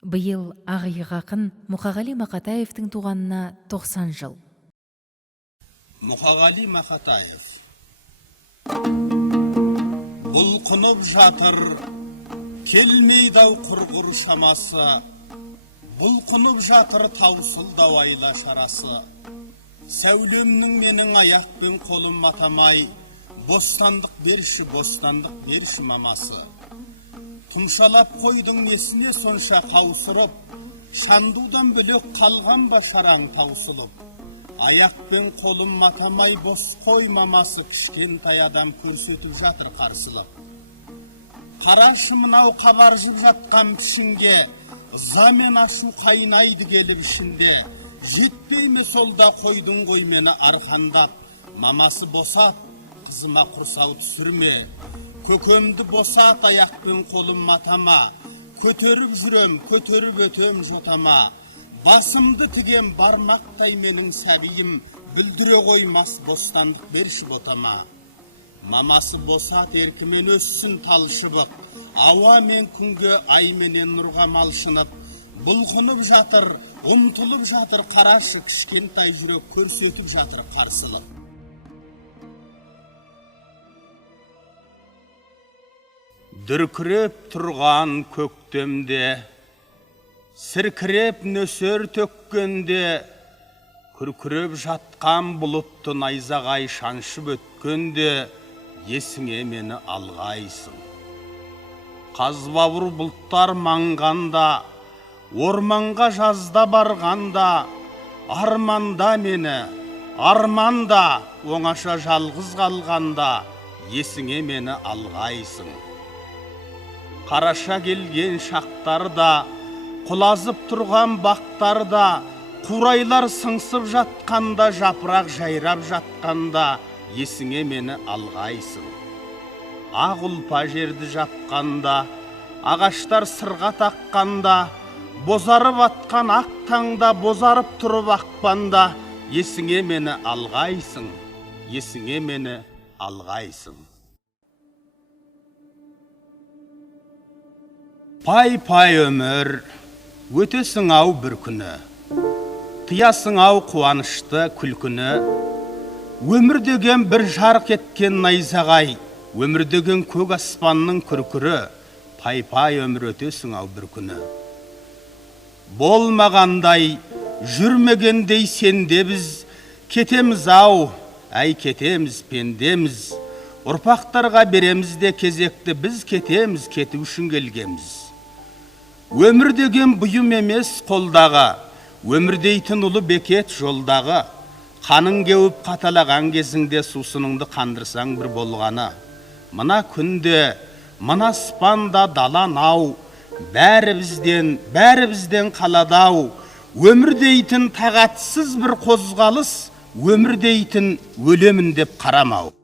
Быйыл ағайық ақын Мұқағали Мақатаевтың туғанына 90 жыл. Мұқағали Мақатаев. Бұлқынып жатыр, келмейдау құрғыр шамасы, бұлқынып жатыр таусылдау айла шарасы. Сәулемнің менің аяқпен қолым матамай, бостандық берші мамасы. Тұмшалап қойдың несіне сонша қаусырып, шандудан бөлек қалған ба шараң таусылып. Аяқпен қолым матамай бос қой мамасы, кішкентай адам көрсетіп жатыр қарсылық. Қарашы мынау қабаржып жатқан пішінге, ыза мен ашу қайнайды келіп ішінде. Жетпей ме солда қойдың ғой мені арқандап, мамасы босат, қызыма құрсау түсірме. Көкемді босат, аяқпен қолым матама, көтеріп жүрем, көтеріп өтем жотама. Басымды тігем бармақтай менің сәбиім, бүлдіре қоймас бостандық берші ботама. Мамасы босат, еркімен өссін талшыбық, ауа мен күнге ай менен нұрға малшынып. Бұлқынып жатыр, ұмтылып жатыр, қарашы кішкентай жүрек көрсетіп жатыр қарсылық. Дүркіреп тұрған көктемде, сіркіреп нөсер төккенде, күркіреп жатқан бұлытты найзағай шаншып өткенде, есіңе мені алғайсың. Қазбауыр бұлттар маңғанда, орманға жазда барғанда, арманда мені, арманда, оңаша жалғыз қалғанда, есіңе мені алғайсың. Қараша келген шақтарда, құлазып тұрған бақтарда, қурайлар сыңсып жатқанда, жапырақ жайрап жатқанда, есіңе мені алғайсың. Ақ ұлпа жерді жапқанда, ағаштар сырға таққанда, бозарып атқан ақ таңда, бозарып тұрып ақпанда, есіңе мені алғайсың, есіңе мені алғайсың. Пай-пай өмір, өтесің ау бір күні, тыясың ау қуанышты күлкіні. Өмір деген бір жарқ еткен найзағай, өмір деген көк аспанның күркірі. Пай-пай өмір, өтесің ау бір күні. Болмағандай, жүрмегендей сенде біз, кетеміз ау, әй кетеміз, пендеміз. Ұрпақтарға береміз де кезекті, біз кетеміз, кету үшін келгеміз. Өмір деген бұйым емес қолдағы, өмір дейтін ұлы бекет жолдағы. Қаның кеуіп қаталаған кезіңде сусыныңды қандырсаң бір болғаны. Мына күнде, мына аспанда далан ау, бәрі бізден қаладау. Өмір дейтін тағатсыз бір қозғалыс, өмір дейтін өлемін деп қарамау.